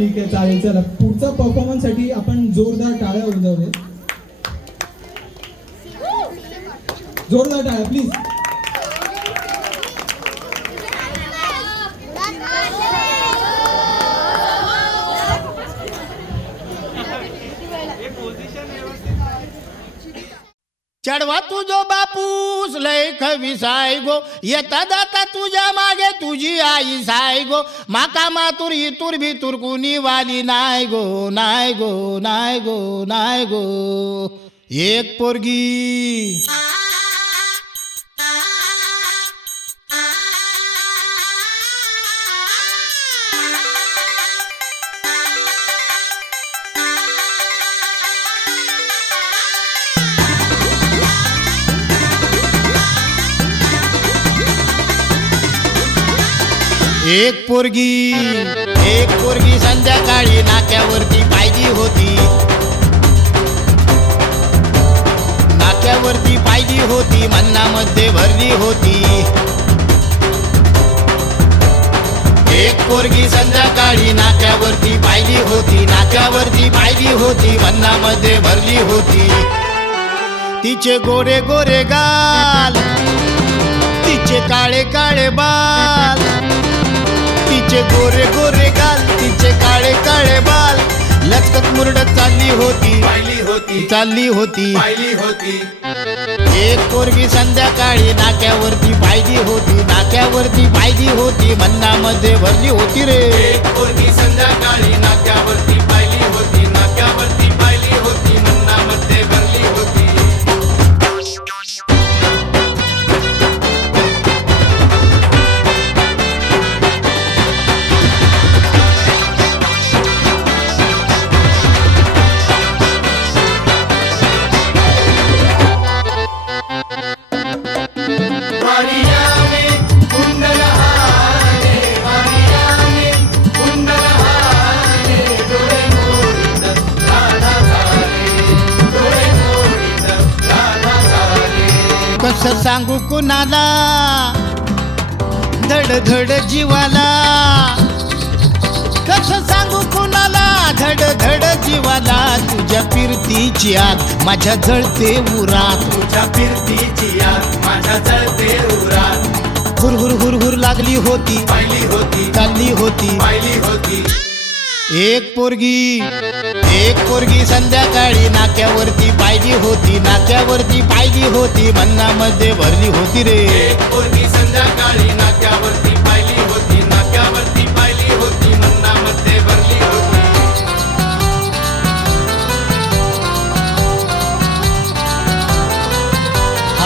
ठीक आहे चालेल. चला पुढचा परफॉर्मन्स साठी आपण जोरदार टाळ्या वाजवूया. जोरदार टाळ्या प्लीज. चढवा तुझो बापूस लय खवी साय गो, येता जाता तुझ्या मागे तुझी आई साय गो, माका मातुर इतुर भितुर कुणी वाली नाय गो, नाय गो, नाय गो, नाय गो. एक पोरगी एक पोरगी संध्याकाळी नाक्यावरती पाहिली होती, नाक्यावरती पाहिली होती, मन्नामध्ये भरली होती. एक पोरगी संध्याकाळी नाक्यावरती पाहिली होती, नाक्यावरती पाहिली होती, मन्नामध्ये भरली होती. तिचे गोरे गोरे गाल, तिचे काळे काळे बाल, तिचे गोरे गोरे गाल, तिचे काळे काळे बाल, लचकत मुरडत चालली होती, पाहिली होती, चालली होती, पाहिली होती. एक पोरगी संध्याकाळी नाक्यावरती पाहिली होती, नाक्यावरती पाहिली होती, मन्नामध्ये भरली होती रे. एक पोरगी संध्याकाळी नाक्यावरती पाहिली होती, नाक्यावरती पाहिली होती, मन्नामध्ये भरली होती. कसं सांगू कुणाला धड धड जीवाला, कसं सांगू कुणाला धड धड जीवाला, तुझ्या फिरतीची आग माझ्या जळते उरात, तुझ्या फिरतीची आग माझ्या जळते उरात. हुर हुर हुर हुर लागली होती, पाहिली होती, चालली होती. पाहिली होती. एक पोरगी संध्याकाळी नाक्यावरती पाहिली होती, नाक्यावरती पाहिली होती, मन्नामध्ये भरली होती रे. एक पोरगी संध्याकाळी नाक्यावरती पाहिली होती, नाक्यावरती पाहिली होती, मन्नामध्ये भरली होती.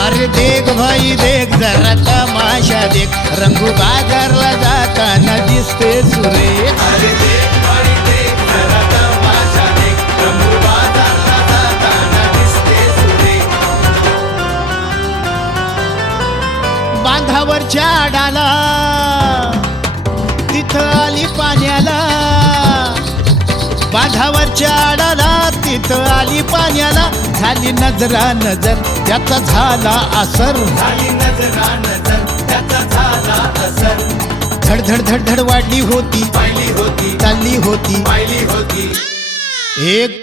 अरे देख भाई देख जरा तमाशा देख, रंगू बाजारला जाताना दिसते सुरेख. अरे देख बाई देख जरा तमाशा देख, रंगू बाजारला जाताना दिसते सुरेख. बांधावरच्या आडाला तिथं आली पाण्याला, बांधावरच्या आडाला तिथं आली पाण्याला, झाली नजरा नजर त्याचा झाला असर, झाली नजरा नजर त्याचा झाला असर. धड धड धड धड वाढली होती, पाहिली होती, चालली होती. पाहिली होती. एक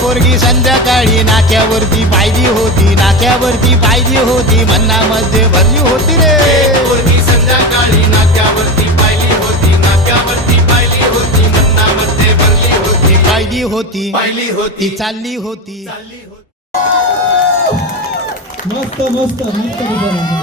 पोरगी संध्याकाळी नाक्यावरती पाहिली होती, नाक्यावरती पाहिली होती, मन्नामध्ये भरली होती रे. एक पोरगी संध्याकाळी नाक्यावरती पाहिली होती, नाक्यावरती पाहिली होती, मन्नामध्ये भरली होती. पाहिली होती, पाहिली होती, ती चालली होती. चालली होती. मस्त मस्त मस्त.